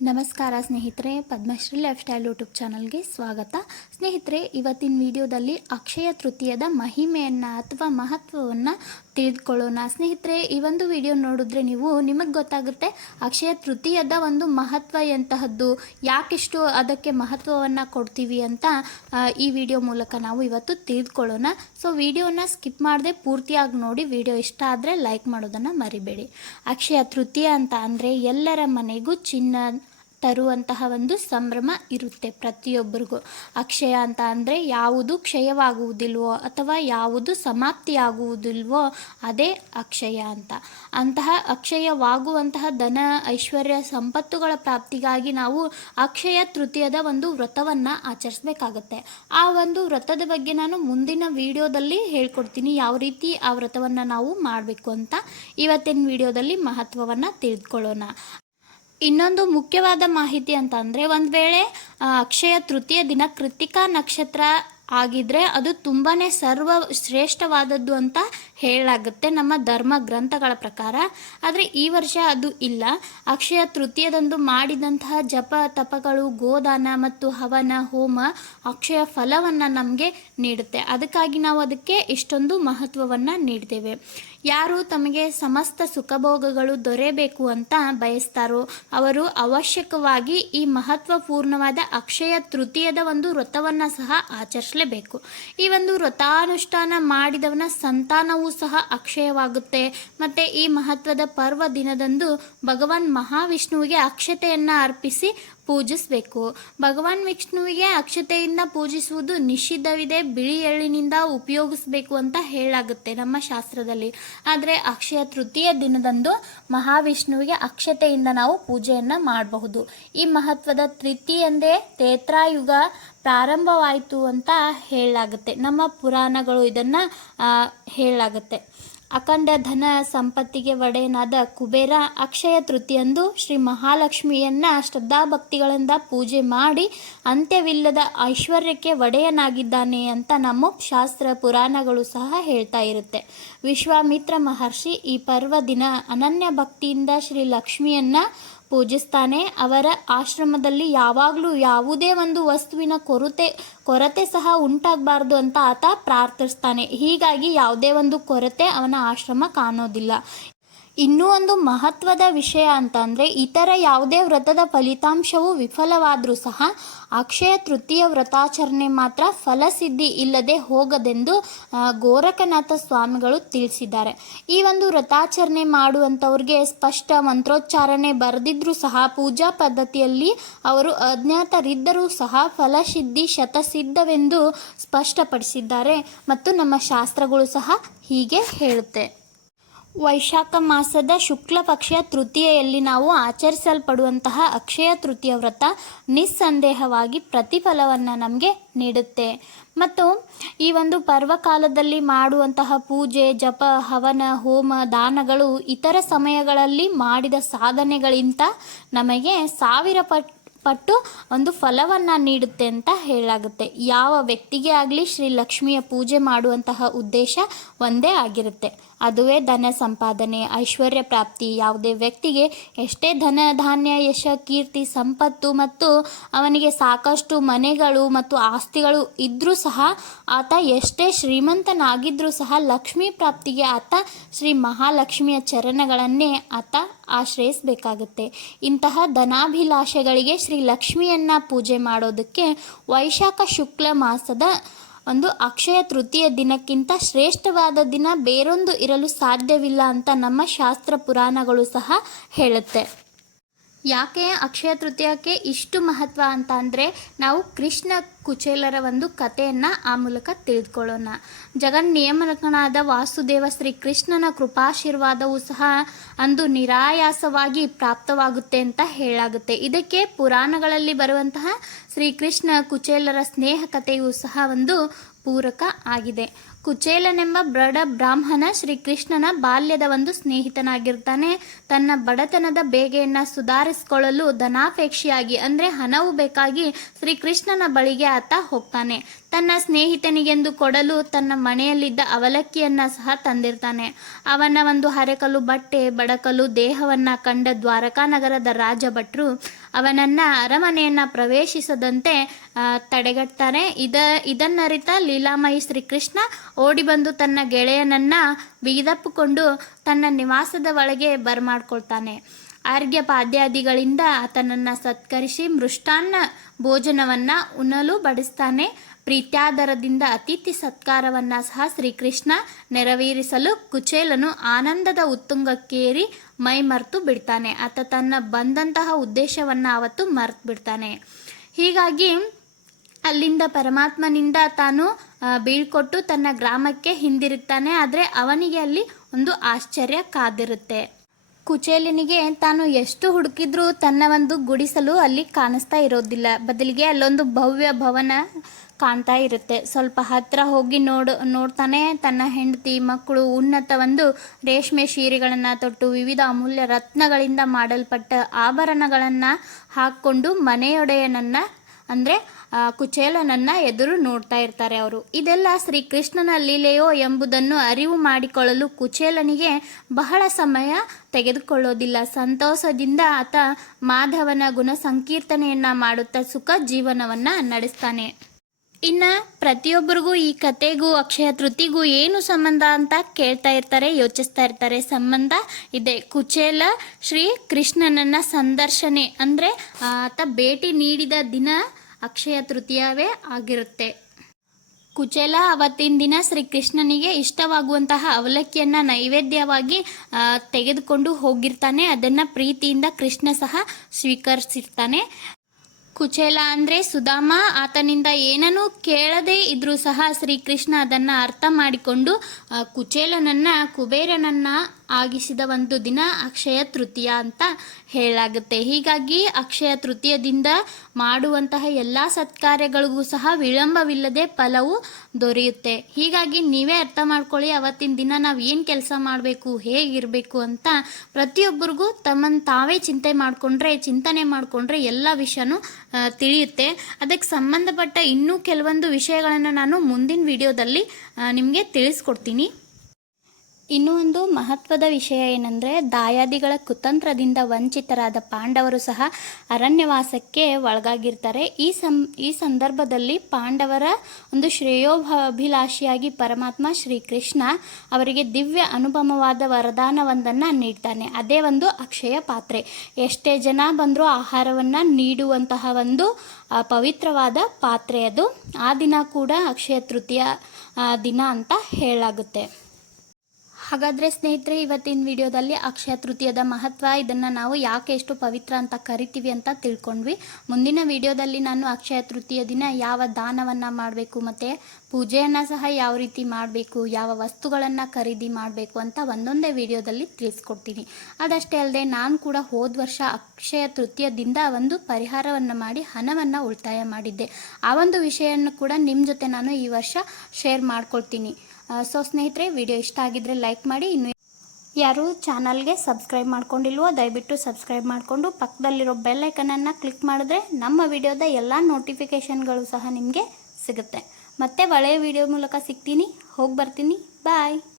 ನಮಸ್ಕಾರ ಸ್ನೇಹಿತರೆ, Padmashri life style YouTube ಚಾನಲ್ಗೆ ಸ್ವಾಗತ. ಸ್ನೇಹಿತರೆ, ಇವತ್ತಿನ ವಿಡಿಯೋದಲ್ಲಿ ಅಕ್ಷಯ ತೃತೀಯದ ಮಹಿಮೆಯನ್ನು ಅಥವಾ ಮಹತ್ವವನ್ನು ತಿಳಿದುಕೊಳ್ಳೋಣ. ಸ್ನೇಹಿತರೆ, ಈ ಒಂದು ವಿಡಿಯೋ ನೋಡಿದ್ರೆ ನೀವು ನಿಮಗೆ ಗೊತ್ತಾಗುತ್ತೆ, ಅಕ್ಷಯ ತೃತೀಯದ ಒಂದು ಮಹತ್ವ ಎಂತಹದ್ದು, ಯಾಕೆಷ್ಟು ಅದಕ್ಕೆ ಮಹತ್ವವನ್ನು ಕೊಡ್ತೀವಿ ಅಂತ ಈ ವಿಡಿಯೋ ಮೂಲಕ ನಾವು ಇವತ್ತು ತಿಳಿದುಕೊಳ್ಳೋಣ. ಸೊ ವಿಡಿಯೋನ ಸ್ಕಿಪ್ ಮಾಡದೆ ಪೂರ್ತಿಯಾಗಿ ನೋಡಿ, ವಿಡಿಯೋ ಇಷ್ಟ ಆದರೆ ಲೈಕ್ ಮಾಡೋದನ್ನು ಮರಿಬೇಡಿ. ಅಕ್ಷಯ ತೃತೀಯ ಅಂತ ಅಂದರೆ ಎಲ್ಲರ ಮನೆಗೂ ಚಿನ್ನ ತರುವಂತಹ ಒಂದು ಸಂಭ್ರಮ ಇರುತ್ತೆ ಪ್ರತಿಯೊಬ್ಬರಿಗೂ. ಅಕ್ಷಯ ಅಂತ ಅಂದರೆ ಯಾವುದು ಕ್ಷಯವಾಗುವುದಿಲ್ವೋ ಅಥವಾ ಯಾವುದು ಸಮಾಪ್ತಿಯಾಗುವುದಿಲ್ವೋ ಅದೇ ಅಕ್ಷಯ ಅಂತ. ಅಂತಹ ಅಕ್ಷಯವಾಗುವಂತಹ ಧನ, ಐಶ್ವರ್ಯ, ಸಂಪತ್ತುಗಳ ಪ್ರಾಪ್ತಿಗಾಗಿ ನಾವು ಅಕ್ಷಯ ತೃತೀಯದ ಒಂದು ವ್ರತವನ್ನು ಆಚರಿಸಬೇಕಾಗತ್ತೆ. ಆ ಒಂದು ವ್ರತದ ಬಗ್ಗೆ ನಾನು ಮುಂದಿನ ವಿಡಿಯೋದಲ್ಲಿ ಹೇಳ್ಕೊಡ್ತೀನಿ ಯಾವ ರೀತಿ ಆ ವ್ರತವನ್ನು ನಾವು ಮಾಡಬೇಕು ಅಂತ. ಇವತ್ತಿನ ವಿಡಿಯೋದಲ್ಲಿ ಮಹತ್ವವನ್ನು ತಿಳಿದುಕೊಳ್ಳೋಣ. ಇನ್ನೊಂದು ಮುಖ್ಯವಾದ ಮಾಹಿತಿ ಅಂತ ಅಂದರೆ ಒಂದು ವೇಳೆ ಅಕ್ಷಯ ತೃತೀಯ ದಿನ ಕೃತಿಕಾ ನಕ್ಷತ್ರ ಆಗಿದ್ರೆ ಅದು ತುಂಬಾ ಸರ್ವ ಶ್ರೇಷ್ಠವಾದದ್ದು ಅಂತ ಹೇಳಲಾಗುತ್ತೆ ನಮ್ಮ ಧರ್ಮ ಗ್ರಂಥಗಳ ಪ್ರಕಾರ. ಆದರೆ ಈ ವರ್ಷ ಅದು ಇಲ್ಲ. ಅಕ್ಷಯ ತೃತೀಯದಂದು ಮಾಡಿದಂತಹ ಜಪ ತಪಗಳು, ಗೋದಾನ ಮತ್ತು ಹವನ, ಹೋಮ ಅಕ್ಷಯ ಫಲವನ್ನು ನಮಗೆ ನೀಡುತ್ತೆ. ಅದಕ್ಕಾಗಿ ನಾವು ಅದಕ್ಕೆ ಇಷ್ಟೊಂದು ಮಹತ್ವವನ್ನು ನೀಡ್ತೇವೆ. ಯಾರು ತಮಗೆ ಸಮಸ್ತ ಸುಖಭೋಗಗಳು ದೊರೆಯಬೇಕು ಅಂತ ಬಯಸ್ತಾರೋ ಅವರು ಅವಶ್ಯಕವಾಗಿ ಈ ಮಹತ್ವಪೂರ್ಣವಾದ ಅಕ್ಷಯ ತೃತೀಯದ ಒಂದು ವ್ರತವನ್ನು ಸಹ ಆಚರಿಸಲೇಬೇಕು ಈ ಒಂದು ವ್ರತಾನುಷ್ಠಾನ ಮಾಡಿದವನ ಸಂತಾನವೂ ಸಹ ಅಕ್ಷಯವಾಗುತ್ತೆ. ಮತ್ತು ಈ ಮಹತ್ವದ ಪರ್ವ ದಿನದಂದು ಭಗವಾನ್ ಮಹಾವಿಷ್ಣುವಿಗೆ ಅಕ್ಷತೆಯನ್ನು ಅರ್ಪಿಸಿ ಪೂಜಿಸಬೇಕು. ಭಗವಾನ್ ವಿಷ್ಣುವಿಗೆ ಅಕ್ಷತೆಯಿಂದ ಪೂಜಿಸುವುದು ನಿಷಿದ್ಧವಿದೆ. ಬಿಳಿ ಎಳ್ಳಿನಿಂದ ಉಪಯೋಗಿಸಬೇಕು ಅಂತ ಹೇಳಾಗುತ್ತೆ ನಮ್ಮ ಶಾಸ್ತ್ರದಲ್ಲಿ. ಆದರೆ ಅಕ್ಷಯ ತೃತೀಯ ದಿನದಂದು ಮಹಾವಿಷ್ಣುವಿಗೆ ಅಕ್ಷತೆಯಿಂದ ನಾವು ಪೂಜೆಯನ್ನು ಮಾಡಬಹುದು. ಈ ಮಹತ್ವದ ತೃತೀಯಂದೇ ತೇತ್ರಾಯುಗ ಪ್ರಾರಂಭವಾಯಿತು ಅಂತ ಹೇಳಲಾಗುತ್ತೆ ನಮ್ಮ ಪುರಾಣಗಳು ಇದನ್ನು ಹೇಳಲಾಗುತ್ತೆ ಅಖಂಡ ಧನ ಸಂಪತ್ತಿಗೆ ಒಡೆಯನಾದ ಕುಬೇರ ಅಕ್ಷಯ ತೃತೀಯಂದು ಶ್ರೀ ಮಹಾಲಕ್ಷ್ಮಿಯನ್ನ ಶ್ರದ್ಧಾಭಕ್ತಿಗಳಿಂದ ಪೂಜೆ ಮಾಡಿ ಅಂತ್ಯವಿಲ್ಲದ ಐಶ್ವರ್ಯಕ್ಕೆ ಒಡೆಯನಾಗಿದ್ದಾನೆ ಅಂತ ನಮ್ಮ ಶಾಸ್ತ್ರ ಪುರಾಣಗಳು ಸಹ ಹೇಳ್ತಾ ಇರುತ್ತೆ. ವಿಶ್ವಾಮಿತ್ರ ಮಹರ್ಷಿ ಈ ಪರ್ವ ದಿನ ಅನನ್ಯ ಭಕ್ತಿಯಿಂದ ಶ್ರೀ ಲಕ್ಷ್ಮಿಯನ್ನ ಪೂಜಿಸ್ತಾನೆ. ಅವರ ಆಶ್ರಮದಲ್ಲಿ ಯಾವಾಗಲೂ ಯಾವುದೇ ಒಂದು ವಸ್ತುವಿನ ಕೊರತೆ ಕೊರತೆ ಸಹ ಉಂಟಾಗಬಾರ್ದು ಅಂತ ಆತ ಪ್ರಾರ್ಥಿಸ್ತಾನೆ. ಹೀಗಾಗಿ ಯಾವುದೇ ಒಂದು ಕೊರತೆ ಅವನ ಆಶ್ರಮ ಕಾಣೋದಿಲ್ಲ. ಇನ್ನೂ ಒಂದು ಮಹತ್ವದ ವಿಷಯ ಅಂತ ಅಂದರೆ ಇತರ ಯಾವುದೇ ವ್ರತದ ಫಲಿತಾಂಶವು ವಿಫಲವಾದರೂ ಸಹ ಅಕ್ಷಯ ತೃತೀಯ ವ್ರತಾಚರಣೆ ಮಾತ್ರ ಫಲಸಿದ್ಧಿ ಇಲ್ಲದೆ ಹೋಗದೆಂದು ಗೋರಖನಾಥ ಸ್ವಾಮಿಗಳು ತಿಳಿಸಿದ್ದಾರೆ. ಈ ಒಂದು ವ್ರತಾಚರಣೆ ಮಾಡುವಂಥವ್ರಿಗೆ ಸ್ಪಷ್ಟ ಮಂತ್ರೋಚ್ಚಾರಣೆ ಬರೆದಿದ್ರೂ ಸಹ, ಪೂಜಾ ಪದ್ಧತಿಯಲ್ಲಿ ಅವರು ಅಜ್ಞಾತರಿದ್ದರೂ ಸಹ ಫಲಸಿದ್ಧಿ ಶತಸಿದ್ಧವೆಂದು ಸ್ಪಷ್ಟಪಡಿಸಿದ್ದಾರೆ. ಮತ್ತು ನಮ್ಮ ಶಾಸ್ತ್ರಗಳು ಸಹ ಹೀಗೆ ಹೇಳುತ್ತೆ. ವೈಶಾಖ ಮಾಸದ ಶುಕ್ಲ ಪಕ್ಷ ತೃತೀಯಲ್ಲಿ ನಾವು ಆಚರಿಸಲ್ಪಡುವಂತಹ ಅಕ್ಷಯ ತೃತೀಯ ವ್ರತ ನಿಸ್ಸಂದೇಹವಾಗಿ ಪ್ರತಿಫಲವನ್ನು ನಮಗೆ ನೀಡುತ್ತೆ. ಮತ್ತು ಈ ಒಂದು ಪರ್ವಕಾಲದಲ್ಲಿ ಮಾಡುವಂತಹ ಪೂಜೆ, ಜಪ, ಹವನ, ಹೋಮ, ದಾನಗಳು ಇತರ ಸಮಯಗಳಲ್ಲಿ ಮಾಡಿದ ಸಾಧನೆಗಳಿಂದ ನಮಗೆ ಸಾವಿರ ಪಟ್, ಪಟ್ಟು ಒಂದು ಫಲವನ್ನು ನೀಡುತ್ತೆ ಅಂತ ಹೇಳಲಾಗುತ್ತೆ. ಯಾವ ವ್ಯಕ್ತಿಗೆ ಆಗಲಿ ಶ್ರೀ ಲಕ್ಷ್ಮಿಯ ಪೂಜೆ ಮಾಡುವಂತಹ ಉದ್ದೇಶ ಒಂದೇ ಆಗಿರುತ್ತೆ. ಅದುವೇ ಧನ ಸಂಪಾದನೆ, ಐಶ್ವರ್ಯ ಪ್ರಾಪ್ತಿ. ಯಾವುದೇ ವ್ಯಕ್ತಿಗೆ ಎಷ್ಟೇ ಧನ, ಧಾನ್ಯ, ಯಶ, ಕೀರ್ತಿ, ಸಂಪತ್ತು ಮತ್ತು ಅವನಿಗೆ ಸಾಕಷ್ಟು ಮನೆಗಳು ಮತ್ತು ಆಸ್ತಿಗಳು ಇದ್ದರೂ ಸಹ ಆತ ಎಷ್ಟೇ ಶ್ರೀಮಂತನಾಗಿದ್ದರೂ ಸಹ ಲಕ್ಷ್ಮೀ ಪ್ರಾಪ್ತಿಗೆ ಆತ ಶ್ರೀ ಮಹಾಲಕ್ಷ್ಮಿಯ ಚರಣಗಳನ್ನೇ ಆತ ಆಶ್ರಯಿಸಬೇಕಾಗುತ್ತೆ. ಇಂತಹ ಧನಾಭಿಲಾಷೆಗಳಿಗೆ ಶ್ರೀ ಲಕ್ಷ್ಮಿಯನ್ನು ಪೂಜೆ ಮಾಡೋದಕ್ಕೆ ವೈಶಾಖ ಶುಕ್ಲ ಮಾಸದ ಒಂದು ಅಕ್ಷಯ ತೃತೀಯ ದಿನಕ್ಕಿಂತ ಶ್ರೇಷ್ಠವಾದ ದಿನ ಬೇರೊಂದು ಇರಲು ಸಾಧ್ಯವಿಲ್ಲ ಅಂತ ನಮ್ಮ ಶಾಸ್ತ್ರ ಪುರಾಣಗಳು ಸಹ ಹೇಳುತ್ತೆ. ಯಾಕೆ ಅಕ್ಷಯ ತೃತೀಯಕ್ಕೆ ಇಷ್ಟು ಮಹತ್ವ ಅಂತ ಅಂದರೆ ನಾವು ಕೃಷ್ಣ ಕುಚೇಲರ ಒಂದು ಕಥೆಯನ್ನು ಆ ಮೂಲಕ ತಿಳಿದುಕೊಳ್ಳೋಣ. ಜಗನ್ ನಿಯಮನಕನಾದ ವಾಸುದೇವ ಶ್ರೀ ಕೃಷ್ಣನ ಕೃಪಾಶೀರ್ವಾದವೂ ಸಹ ಅಂದು ನಿರಾಯಾಸವಾಗಿ ಪ್ರಾಪ್ತವಾಗುತ್ತೆ ಅಂತ ಹೇಳಾಗುತ್ತೆ. ಇದಕ್ಕೆ ಪುರಾಣಗಳಲ್ಲಿ ಬರುವಂತಹ ಶ್ರೀಕೃಷ್ಣ ಕುಚೇಲರ ಸ್ನೇಹ ಕಥೆಯೂ ಸಹ ಒಂದು ಪೂರಕ ಆಗಿದೆ. ಕುಚೇಲನೆಂಬ ಬಡ ಬ್ರಾಹ್ಮಣ ಶ್ರೀಕೃಷ್ಣನ ಬಾಲ್ಯದ ಒಂದು ಸ್ನೇಹಿತನಾಗಿರ್ತಾನೆ. ತನ್ನ ಬಡತನದ ಬೇಗೆಯನ್ನು ಸುಧಾರಿಸಿಕೊಳ್ಳಲು ಧನಾಪೇಕ್ಷೆಯಾಗಿ ಅಂದರೆ ಹಣವು ಬೇಕಾಗಿ ಶ್ರೀಕೃಷ್ಣನ ಬಳಿಗೆ ಆತ ಹೋಗ್ತಾನೆ. ತನ್ನ ಸ್ನೇಹಿತನಿಗೆಂದು ಕೊಡಲು ತನ್ನ ಮನೆಯಲ್ಲಿದ್ದ ಅವಲಕ್ಕಿಯನ್ನ ಸಹ ತಂದಿರ್ತಾನೆ. ಅವನ ಒಂದು ಹರೆಕಲು ಬಟ್ಟೆ, ಬಡಕಲು, ದೇಹವನ್ನ ಕಂಡ ದ್ವಾರಕಾನಗರದ ರಾಜ ಭಟ್ರು ಅವನನ್ನ ಅರಮನೆಯನ್ನ ಪ್ರವೇಶಿಸದಂತೆ ತಡೆಗಟ್ತಾರೆ. ಇದ, ಇದನ್ನರಿತ ಲೀಲಾಮಯಿ ಶ್ರೀಕೃಷ್ಣ ಓಡಿ ಬಂದು ತನ್ನ ಗೆಳೆಯನನ್ನ ಬಿಗಿದಪ್ಪುಕೊಂಡು ತನ್ನ ನಿವಾಸದ ಒಳಗೆ ಬರಮಾಡ್ಕೊಳ್ತಾನೆ ಆರ್ಘ್ಯ ಆತನನ್ನು ಸತ್ಕರಿಸಿ ಮೃಷ್ಟಾನ್ನ ಭೋಜನವನ್ನ ಉಣಲು ಬಡಿಸ್ತಾನೆ. ಪ್ರೀತ್ಯಾದರದಿಂದ ಅತಿಥಿ ಸತ್ಕಾರವನ್ನ ಸಹ ಶ್ರೀಕೃಷ್ಣ ನೆರವೇರಿಸಲು ಕುಚೇಲನು ಆನಂದದ ಉತ್ತುಂಗಕ್ಕೇರಿ ಮೈ ಮರೆತು ಬಿಡ್ತಾನೆ. ಆತ ತನ್ನ ಬಂದಂತಹ ಉದ್ದೇಶವನ್ನ ಅವತ್ತು ಮರೆತು ಬಿಡ್ತಾನೆ. ಹೀಗಾಗಿ ಅಲ್ಲಿಂದ ಪರಮಾತ್ಮನಿಂದ ತಾನು ಬೀಳ್ಕೊಟ್ಟು ತನ್ನ ಗ್ರಾಮಕ್ಕೆ ಹಿಂದಿರುತ್ತಾನೆ ಆದರೆ ಅವನಿಗೆ ಅಲ್ಲಿ ಒಂದು ಆಶ್ಚರ್ಯ ಕಾದಿರುತ್ತೆ. ಕುಚೇಲಿನಿಗೆ ತಾನು ಎಷ್ಟು ಹುಡುಕಿದ್ರೂ ತನ್ನ ಒಂದು ಗುಡಿಸಲು ಅಲ್ಲಿ ಕಾಣಿಸ್ತಾ ಇರೋದಿಲ್ಲ. ಬದಲಿಗೆ ಅಲ್ಲೊಂದು ಭವ್ಯ ಭವನ ಕಾಣ್ತಾ ಇರುತ್ತೆ. ಸ್ವಲ್ಪ ಹತ್ತಿರ ಹೋಗಿ ನೋಡು, ನೋಡ್ತಾನೆ ತನ್ನ ಹೆಂಡತಿ, ಮಕ್ಕಳು, ಉನ್ನತ ಒಂದು ರೇಷ್ಮೆ ಸೀರೆಗಳನ್ನು ತೊಟ್ಟು ವಿವಿಧ ಅಮೂಲ್ಯ ರತ್ನಗಳಿಂದ ಮಾಡಲ್ಪಟ್ಟ ಆಭರಣಗಳನ್ನು ಹಾಕ್ಕೊಂಡು ಮನೆಯೊಡೆಯನನ್ನ ಅಂದರೆ ಕುಚೇಲನನ್ನು ಎದುರು ನೋಡ್ತಾ ಇರ್ತಾರೆ ಅವರು. ಇದೆಲ್ಲ ಶ್ರೀಕೃಷ್ಣನ ಲೀಲೆಯೋ ಎಂಬುದನ್ನು ಅರಿವು ಮಾಡಿಕೊಳ್ಳಲು ಕುಚೇಲನಿಗೆ ಬಹಳ ಸಮಯ ತೆಗೆದುಕೊಳ್ಳೋದಿಲ್ಲ. ಸಂತೋಷದಿಂದ ಆತ ಮಾಧವನ ಗುಣ ಸಂಕೀರ್ತನೆಯನ್ನು ಮಾಡುತ್ತಾ ಸುಖ ಜೀವನವನ್ನ ನಡೆಸ್ತಾನೆ. ಇನ್ನ ಪ್ರತಿಯೊಬ್ಬರಿಗೂ ಈ ಕತೆಗೂ ಅಕ್ಷಯ ತೃತಿಗೂ ಏನು ಸಂಬಂಧ ಅಂತ ಕೇಳ್ತಾ ಇರ್ತಾರೆ, ಯೋಚಿಸ್ತಾ ಇರ್ತಾರೆ. ಸಂಬಂಧ ಇದೆ. ಕುಚೇಲ ಶ್ರೀ ಕೃಷ್ಣನನ್ನ ಸಂದರ್ಶನೆ ಅಂದ್ರೆ, ಆತ ಭೇಟಿ ನೀಡಿದ ದಿನ ಅಕ್ಷಯ ತೃತೀಯವೇ ಆಗಿರುತ್ತೆ. ಕುಚೇಲ ಅವತ್ತಿನ ದಿನ ಶ್ರೀಕೃಷ್ಣನಿಗೆ ಇಷ್ಟವಾಗುವಂತಹ ಅವಲಕ್ಕಿಯನ್ನ ನೈವೇದ್ಯವಾಗಿ ತೆಗೆದುಕೊಂಡು ಹೋಗಿರ್ತಾನೆ. ಅದನ್ನ ಪ್ರೀತಿಯಿಂದ ಕೃಷ್ಣ ಸಹ ಸ್ವೀಕರಿಸಿರ್ತಾನೆ. ಕುಚೇಲ ಅಂದರೆ ಸುಧಾಮ, ಆತನಿಂದ ಏನನ್ನೂ ಕೇಳದೇ ಇದ್ರೂ ಸಹ ಶ್ರೀಕೃಷ್ಣ ಅದನ್ನು ಅರ್ಥ ಮಾಡಿಕೊಂಡು ಕುಚೇಲನನ್ನ ಕುಬೇರನನ್ನ ಆಗಿಸಿದ ಒಂದು ದಿನ ಅಕ್ಷಯ ತೃತೀಯ ಅಂತ ಹೇಳಲಾಗುತ್ತೆ. ಹೀಗಾಗಿ ಅಕ್ಷಯ ತೃತೀಯದಿಂದ ಮಾಡುವಂತಹ ಎಲ್ಲ ಸತ್ಕಾರ್ಯಗಳಿಗೂ ಸಹ ವಿಳಂಬವಿಲ್ಲದೆ ಫಲವು ದೊರೆಯುತ್ತೆ. ಹೀಗಾಗಿ ನೀವೇ ಅರ್ಥ ಮಾಡ್ಕೊಳ್ಳಿ, ಅವತ್ತಿನ ದಿನ ನಾವು ಏನು ಕೆಲಸ ಮಾಡಬೇಕು, ಹೇಗಿರಬೇಕು ಅಂತ ಪ್ರತಿಯೊಬ್ಬರಿಗೂ ತಮ್ಮನ್ನು ತಾವೇ ಚಿಂತೆ ಮಾಡಿಕೊಂಡ್ರೆ, ಚಿಂತನೆ ಮಾಡಿಕೊಂಡ್ರೆ ಎಲ್ಲ ವಿಷಯನೂ ತಿಳಿಯುತ್ತೆ. ಅದಕ್ಕೆ ಸಂಬಂಧಪಟ್ಟ ಇನ್ನೂ ಕೆಲವೊಂದು ವಿಷಯಗಳನ್ನು ನಾನು ಮುಂದಿನ ವಿಡಿಯೋದಲ್ಲಿ ನಿಮಗೆ ತಿಳಿಸ್ಕೊಡ್ತೀನಿ. ಇನ್ನೂ ಒಂದು ಮಹತ್ವದ ವಿಷಯ ಏನಂದ್ರೆ ದಾಯಾದಿಗಳ ಕುತಂತ್ರದಿಂದ ವಂಚಿತರಾದ ಪಾಂಡವರು ಸಹ ಅರಣ್ಯವಾಸಕ್ಕೆ ಒಳಗಾಗಿರ್ತಾರೆ. ಈ ಸಂ, ಈ ಸಂದರ್ಭದಲ್ಲಿ ಪಾಂಡವರ ಒಂದು ಶ್ರೇಯೋಭಿಲಾಷಿಯಾಗಿ ಪರಮಾತ್ಮ ಶ್ರೀಕೃಷ್ಣ ಅವರಿಗೆ ದಿವ್ಯ ಅನುಪಮವಾದ ವರದಾನವೊಂದನ್ನು ನೀಡ್ತಾನೆ. ಅದೇ ಒಂದು ಅಕ್ಷಯ ಪಾತ್ರೆ. ಎಷ್ಟೇ ಜನ ಬಂದರೂ ಆಹಾರವನ್ನು ನೀಡುವಂತಹ ಒಂದು ಪವಿತ್ರವಾದ ಪಾತ್ರೆ ಅದು. ಆ ದಿನ ಕೂಡ ಅಕ್ಷಯ ತೃತೀಯ ದಿನ ಅಂತ ಹೇಳಲಾಗುತ್ತೆ. ಹಾಗಾದರೆ ಸ್ನೇಹಿತರೆ, ಇವತ್ತಿನ ವಿಡಿಯೋದಲ್ಲಿ ಅಕ್ಷಯ ತೃತೀಯದ ಮಹತ್ವ, ಇದನ್ನು ನಾವು ಯಾಕೆ ಎಷ್ಟು ಪವಿತ್ರ ಅಂತ ಕರಿತೀವಿ ಅಂತ ತಿಳ್ಕೊಂಡ್ವಿ. ಮುಂದಿನ ವಿಡಿಯೋದಲ್ಲಿ ನಾನು ಅಕ್ಷಯ ತೃತೀಯ ದಿನ ಯಾವ ದಾನವನ್ನು ಮಾಡಬೇಕು ಮತ್ತು ಪೂಜೆಯನ್ನು ಸಹ ಯಾವ ರೀತಿ ಮಾಡಬೇಕು, ಯಾವ ವಸ್ತುಗಳನ್ನು ಖರೀದಿ ಮಾಡಬೇಕು ಅಂತ ಒಂದೊಂದೇ ವಿಡಿಯೋದಲ್ಲಿ ತಿಳಿಸ್ಕೊಡ್ತೀನಿ. ಅದಷ್ಟೇ ಅಲ್ಲದೆ ನಾನು ಕೂಡ ಹೋದ ವರ್ಷ ಅಕ್ಷಯ ತೃತೀಯದಿಂದ ಒಂದು ಪರಿಹಾರವನ್ನು ಮಾಡಿ ಹಣವನ್ನು ಉಳಿತಾಯ ಮಾಡಿದ್ದೆ. ಆ ಒಂದು ವಿಷಯವನ್ನು ಕೂಡ ನಿಮ್ಮ ಜೊತೆ ನಾನು ಈ ವರ್ಷ ಶೇರ್ ಮಾಡ್ಕೊಳ್ತೀನಿ. ಸೊ ಸ್ನೇಹಿತರೆ, ವಿಡಿಯೋ ಇಷ್ಟ ಆಗಿದ್ರೆ ಲೈಕ್ ಮಾಡಿ. ಇನ್ನು ಯಾರು ಚಾನಲ್ಗೆ ಸಬ್ಸ್ಕ್ರೈಬ್ ಮಾಡ್ಕೊಂಡಿಲ್ವೋ, ದಯವಿಟ್ಟು ಸಬ್ಸ್ಕ್ರೈಬ್ ಮಾಡಿಕೊಂಡು ಪಕ್ಕದಲ್ಲಿರೋ ಬೆಲ್ ಐಕನನ್ನು ಕ್ಲಿಕ್ ಮಾಡಿದ್ರೆ ನಮ್ಮ ವಿಡಿಯೋದ ಎಲ್ಲ ನೋಟಿಫಿಕೇಷನ್ಗಳು ಸಹ ನಿಮಗೆ ಸಿಗುತ್ತೆ. ಮತ್ತೆ ಒಳ್ಳೆಯ ವಿಡಿಯೋ ಮೂಲಕ ಸಿಗ್ತೀನಿ. ಹೋಗಿ ಬರ್ತೀನಿ. ಬಾಯ್.